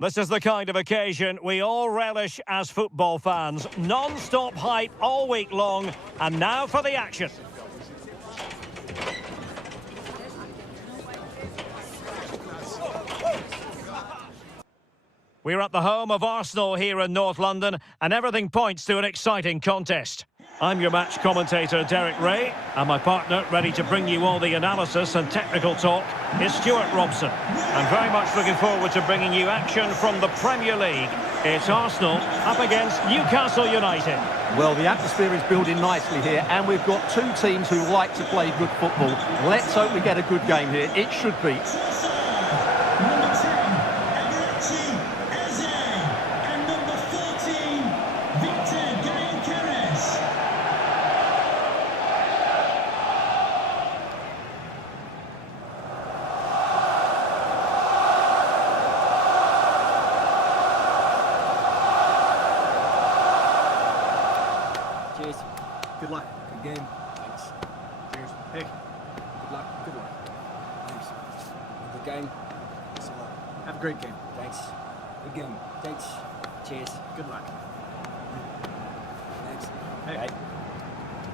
This is the kind of occasion we all relish as football fans. Non-stop hype all week long, and now for the action. We're at the home of Arsenal here in North London, and everything points to an exciting contest. I'm your match commentator, Derek Ray, and my partner, ready to bring you all the analysis and technical talk, is Stuart Robson. I'm very much looking forward to bringing you action from the Premier League. It's Arsenal up against Newcastle United. Well, the atmosphere is building nicely here, and we've got two teams who like to play good football. Let's hope we get a good game here. It should be. Cheers. Good luck. Good game. Thanks. Cheers. Hey. Good luck. Good luck. Thanks. Good game. Thanks a lot. Have a great game. Thanks. Good game. Thanks. Cheers. Good luck. Thanks. Hey. Bye.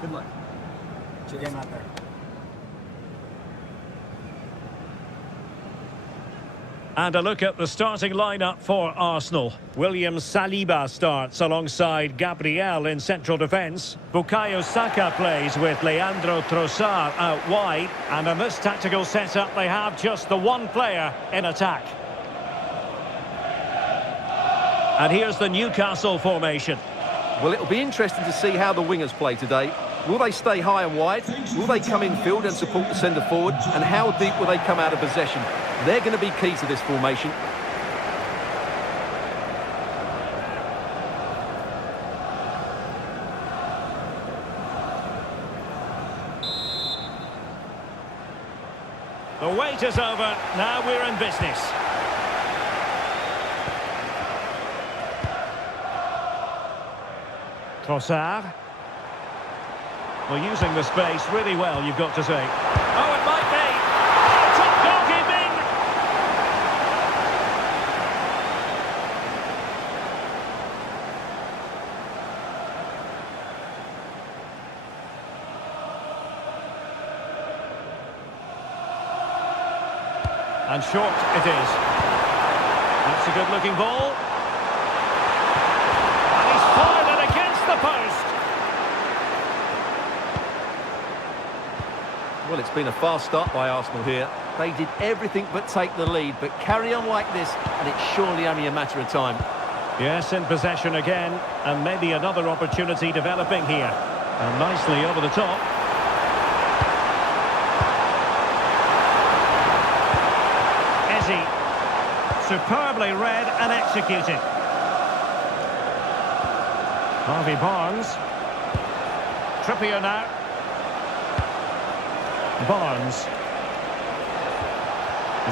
Good luck. Cheers. Game out there. And a look at the starting lineup for Arsenal. William Saliba starts alongside Gabriel in central defence. Bukayo Saka plays with Leandro Trossard out wide. And in this tactical setup, they have just the one player in attack. And here's the Newcastle formation. Well, it'll be interesting to see how the wingers play today. Will they stay high and wide? Will they come in field and support the centre forward? And how deep will they come out of possession? They're going to be key to this formation. The wait is over. Now we're in business. Trossard. Well, using the space really well, you've got to say. Oh, it might be. Oh, top goalkeeping! And short it is. That's a good-looking ball. And he's fired it against the post. Well, it's been a fast start by Arsenal here. They did everything but take the lead, but carry on like this, and it's surely only a matter of time. Yes, in possession again, and maybe another opportunity developing here. And nicely over the top. Eze. Superbly read and executed. Harvey Barnes. Trippier now. Barnes.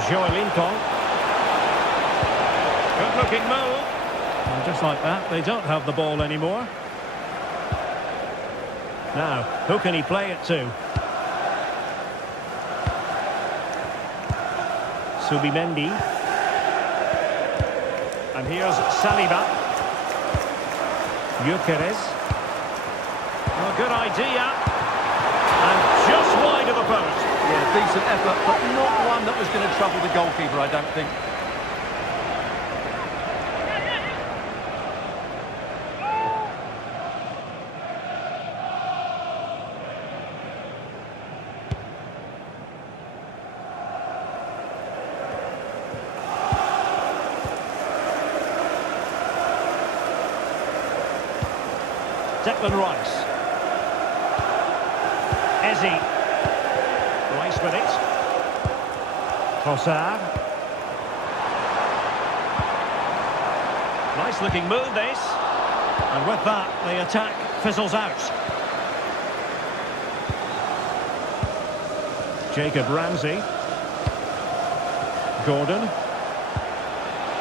Joelinton. Good looking move. And just like that, they don't have the ball anymore. Now, who can he play it to? Subimendi. And here's Saliba. Gyokeres. Oh, good idea. And just wide of the post. Yeah, decent effort, but not one that was going to trouble the goalkeeper, I don't think. Declan Rice. Eze. Rice with it. Trossard. Nice looking move this. And with that, the attack fizzles out. Jacob Ramsey. Gordon.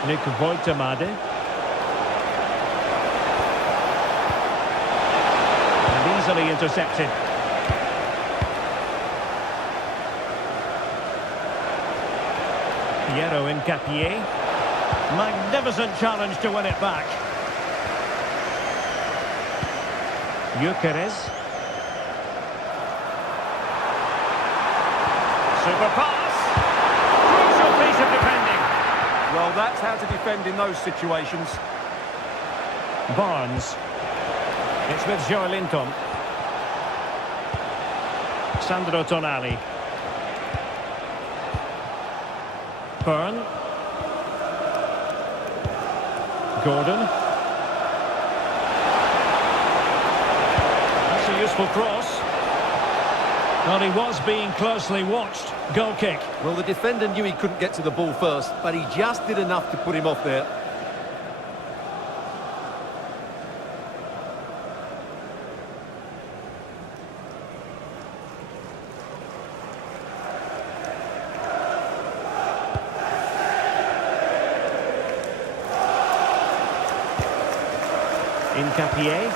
Nick Woltemade. And easily intercepted. Piero Incapié. Magnificent challenge to win it back. Gyokeres. Super pass. Crucial piece of defending. Well, that's how to defend in those situations. Barnes. It's with Joelinton. Sandro Tonali. Byrne. Gordon. That's a useful cross. Well, he was being closely watched. Goal kick. Well, the defender knew he couldn't get to the ball first, but he just did enough to put him off there. Incapié.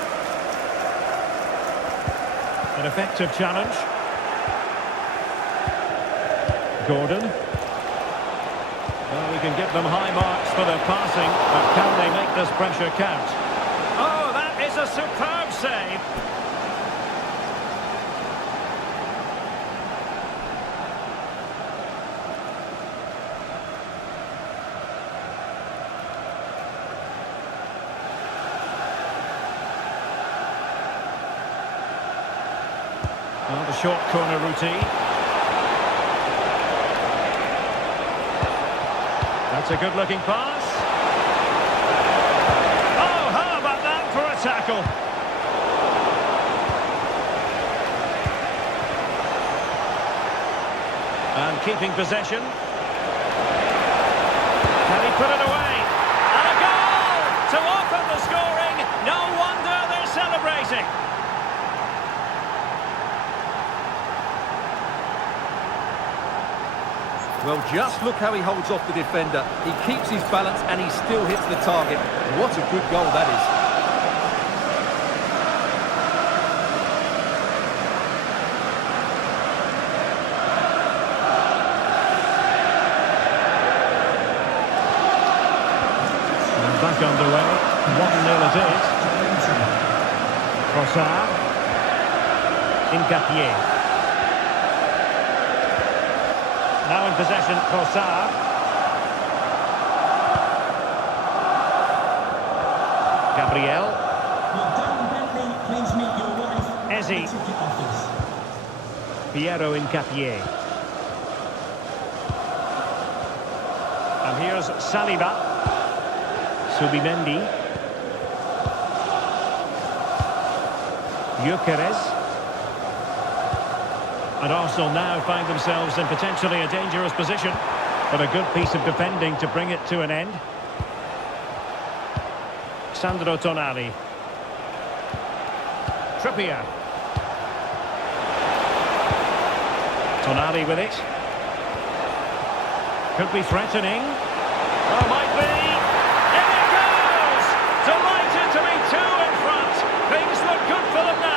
An effective challenge. Gordon. Well, we can give them high marks for their passing, but can they make this pressure count? Oh, that is a superb save. Well, the short corner routine. That's a good-looking pass. Oh, how about that for a tackle? And keeping possession. Can he put it away? And a goal to open the scoring. No wonder they're celebrating. Well, just look how he holds off the defender. He keeps his balance and he still hits the target. What a good goal that is. And back underway. 1-0 it is. Trossard. Incapié. Now in possession, Trossard. Gabriel. Ezi. Piero Incapié. And here's Saliba. Subimendi. Gyokeres. And Arsenal now find themselves in potentially a dangerous position, but a good piece of defending to bring it to an end. Sandro Tonali. Trippier. Tonali with it. Could be threatening. Oh, might be. In it goes! Delighted to be two in front. Things look good for them now.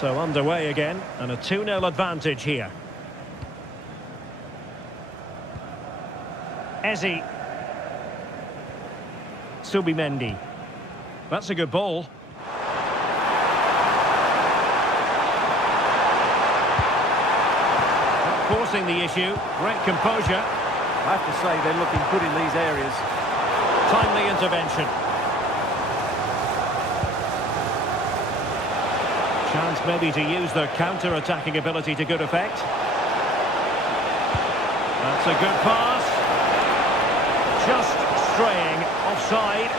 So underway again, and a 2-0 advantage here. Ezi. Subimendi. That's a good ball. Not forcing the issue, great composure. I have to say they're looking good in these areas. Timely intervention. Chance maybe to use their counter-attacking ability to good effect. That's a good pass. Just straying offside.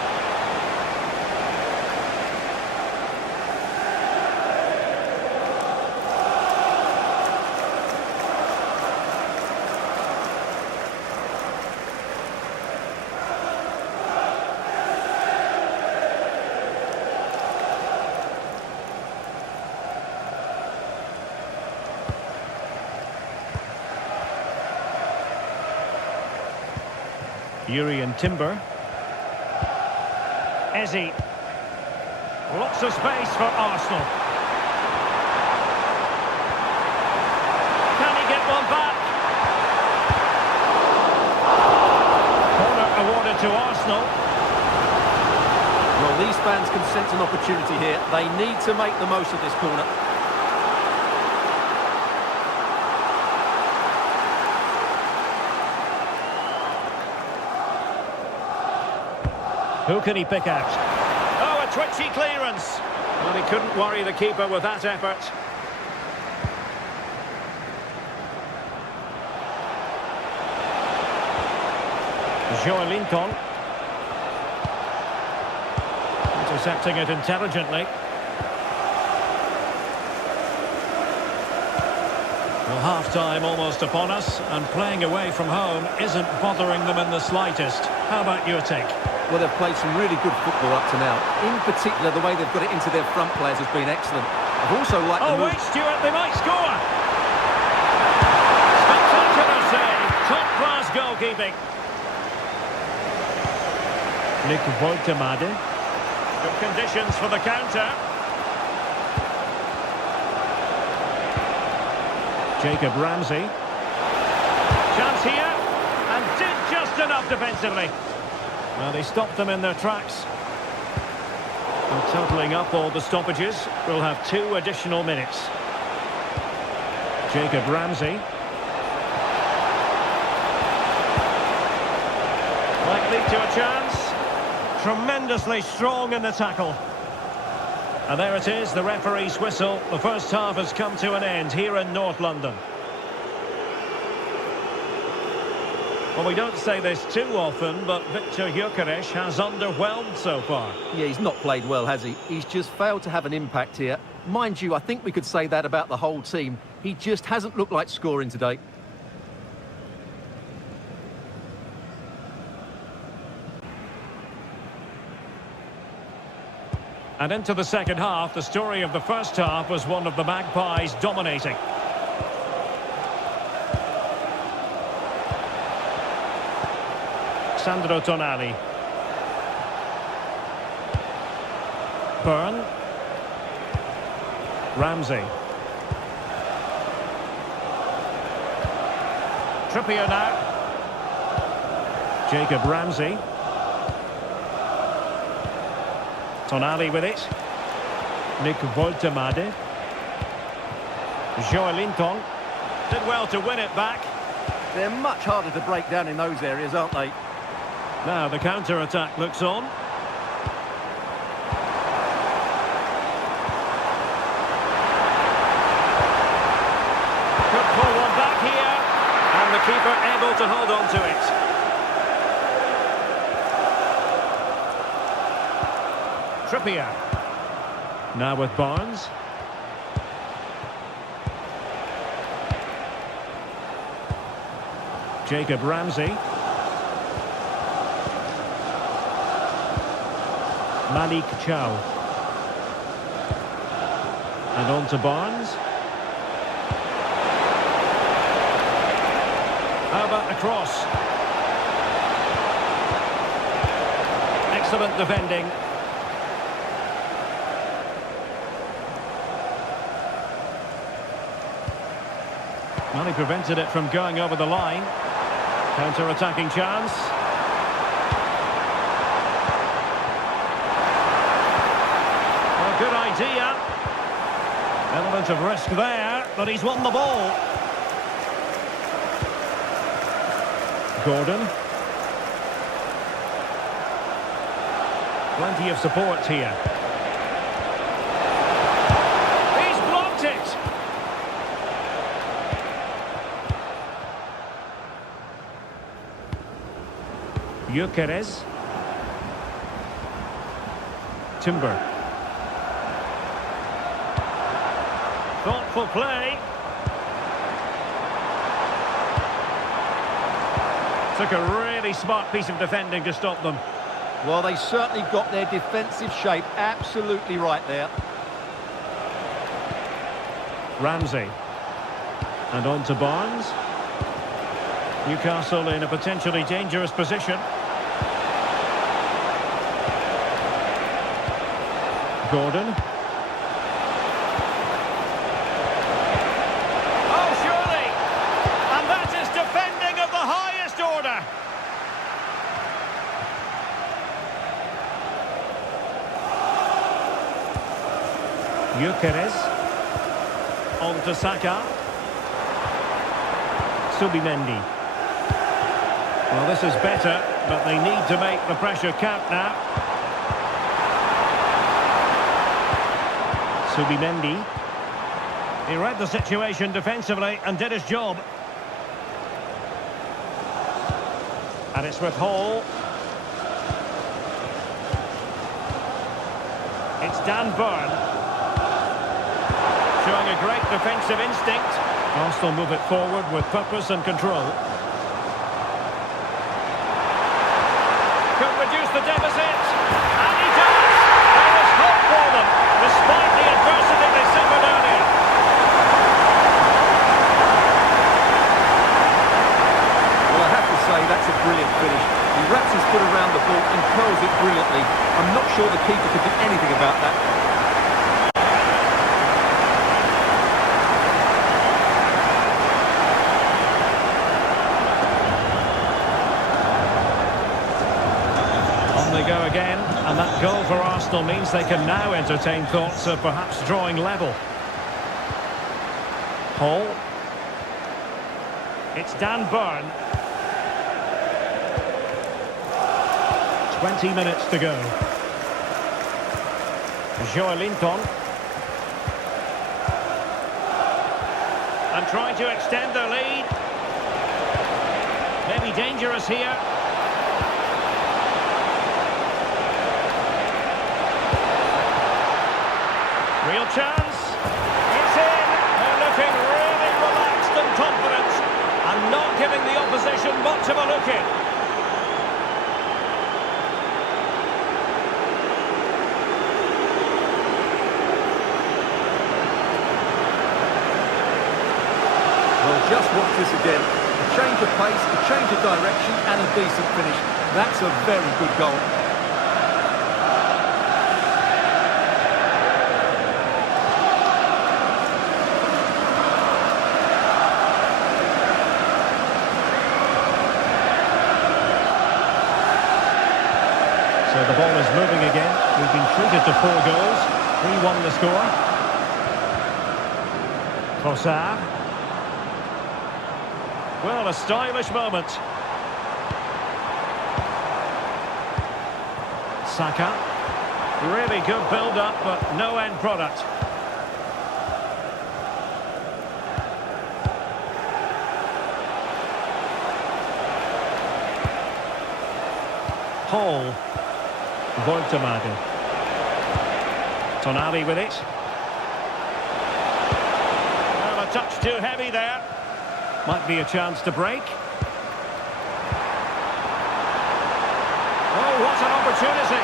Yuri and Timber. Eze. Lots of space for Arsenal. Can he get one back? Corner awarded to Arsenal. Well, these fans can sense an opportunity here. They need to make the most of this corner. Who can he pick out? Oh, a twitchy clearance. Well, he couldn't worry the keeper with that effort. Lincoln. Intercepting it intelligently. Well, half-time almost upon us, and playing away from home isn't bothering them in the slightest. How about your take? Well, they've played some really good football up to now. In particular, the way they've got it into their front players has been excellent. I've also liked the move. Wait, Stuart, they might score! Spectacular save! Top-class goalkeeping. Woltemade. Good conditions for the counter. Jacob Ramsey. Chance here, and did just enough defensively. Well, they stopped them in their tracks. And totalling up all the stoppages, we'll have 2 additional minutes. Jacob Ramsey. Might lead to a chance. Tremendously strong in the tackle. And there it is, the referee's whistle. The first half has come to an end here in North London. Well, we don't say this too often, but Victor Gyokeres has underwhelmed so far. Yeah, he's not played well, has he? He's just failed to have an impact here. Mind you, I think we could say that about the whole team. He just hasn't looked like scoring today. And into the second half, the story of the first half was one of the Magpies dominating. Sandro Tonali. Byrne. Ramsey. Trippier now. Jacob Ramsey. Tonali with it. Woltemade. Lincoln. Did well to win it back. They're much harder to break down in those areas, aren't they? Now the counter-attack looks on. Could pull one back here. And the keeper able to hold on to it. Trippier. Now with Barnes. Jacob Ramsey. Malik Chow. And on to Barnes. How about the cross? Excellent defending. Well, he prevented it from going over the line. Counter-attacking chance. Well, good idea. Element of risk there, but he's won the ball. Gordon. Plenty of support here. He's blocked it. Gyokeres. Timber. Thoughtful play. Took a really smart piece of defending to stop them. Well, they certainly got their defensive shape absolutely right there. Ramsey. And on to Barnes. Newcastle in a potentially dangerous position. Gordon. Oh, surely! And that is defending of the highest order. Gyokeres. On to Saka. Subimendi. Well, this is better, but they need to make the pressure count now. Subimendi. He read the situation defensively and did his job. And it's with Hall. It's Dan Burn. Showing a great defensive instinct. Arsenal move it forward with purpose and control. Could reduce the deficit. And he does! There is hope for them, despite the adversity they suffered earlier. Well, I have to say, that's a brilliant finish. He wraps his foot around the ball and curls it brilliantly. I'm not sure the keeper could do anything about that. They go again, and that goal for Arsenal means they can now entertain thoughts of perhaps drawing level. Hall. It's Dan Burn. 20 minutes to go. Joelinton. And trying to extend their lead. Maybe dangerous here. Real chance. It's in. They're looking really relaxed and confident and not giving the opposition much of a look in. Well, just watch this again. A change of pace, a change of direction and a decent finish. That's a very good goal. So the ball is moving again. We've been treated to 4 goals. 3-1 the score. Trossard. Well, a stylish moment. Saka. Really good build-up, but no end product. Hall. Woltemade. Tonali with it. Well, a touch too heavy there. Might be a chance to break. Oh, what an opportunity.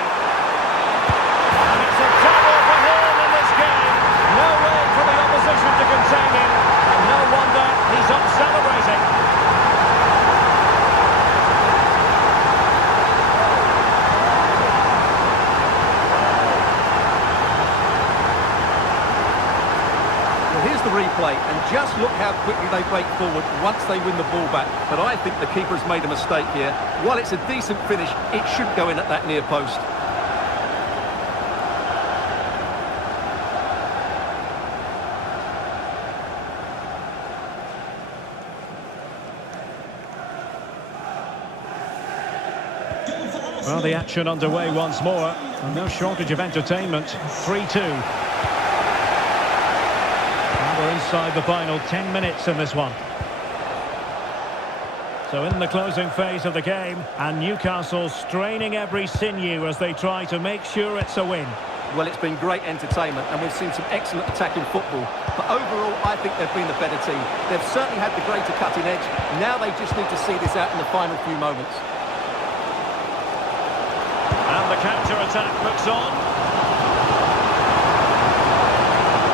And it's a double for him in this game. No way for the opposition to contain him. And no wonder he's up celebrating. Here's the replay, and just look how quickly they break forward once they win the ball back. But I think the keeper has made a mistake here. While it's a decent finish, it should go in at that near post. Well, the action underway once more. And no shortage of entertainment. 3-2. We're inside the final 10 minutes in this one. So in the closing phase of the game, and Newcastle straining every sinew as they try to make sure it's a win. Well, it's been great entertainment, and we've seen some excellent attacking football. But overall, I think they've been the better team. They've certainly had the greater cutting edge. Now they just need to see this out in the final few moments. And the counter-attack looks on.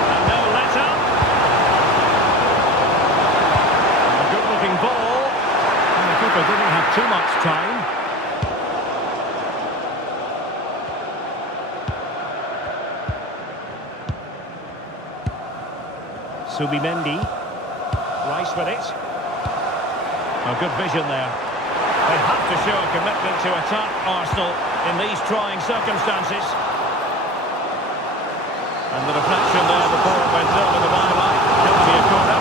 And no let-up. A good-looking ball. And the keeper didn't have too much time. Subimendi. Rice with it. Oh, good vision there. They have to show a commitment to attack Arsenal in these trying circumstances. And the deflection there before it went over the byline. Could be a corner.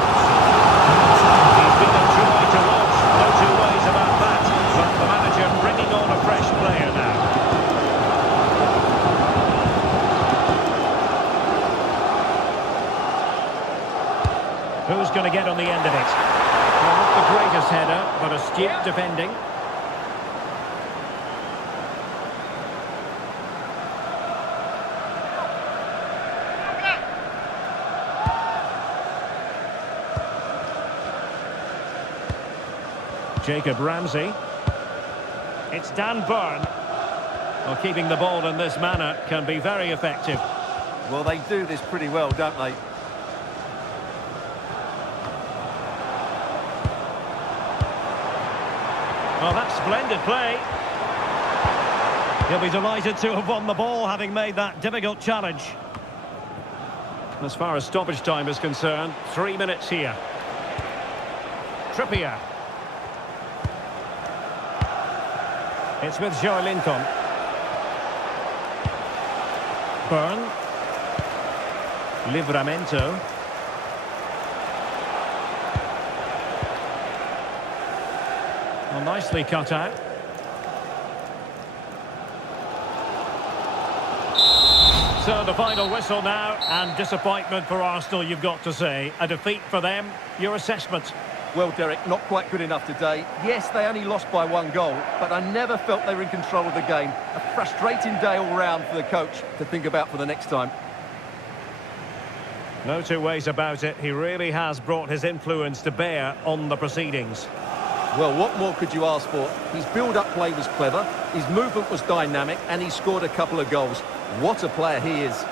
He's been a joy to watch, no two ways about that. But the manager bringing on a fresh player now. Who's going to get on the end of it? Well, not the greatest header, but astute defending. Jacob Ramsey. It's Dan Burn. Well, keeping the ball in this manner can be very effective. Well, they do this pretty well, don't they? Well, that's splendid play. He'll be delighted to have won the ball, having made that difficult challenge. As far as stoppage time is concerned, 3 minutes here. Trippier. It's with Joe Lincoln. Burn. Livramento. Well, nicely cut out. So the final whistle now, and disappointment for Arsenal, you've got to say. A defeat for them. Your assessment? Well, Derek, not quite good enough today. Yes, they only lost by 1 goal, but I never felt they were in control of the game. A frustrating day all round for the coach to think about for the next time. No two ways about it. He really has brought his influence to bear on the proceedings. Well, what more could you ask for? His build-up play was clever, his movement was dynamic, and he scored a couple of goals. What a player he is.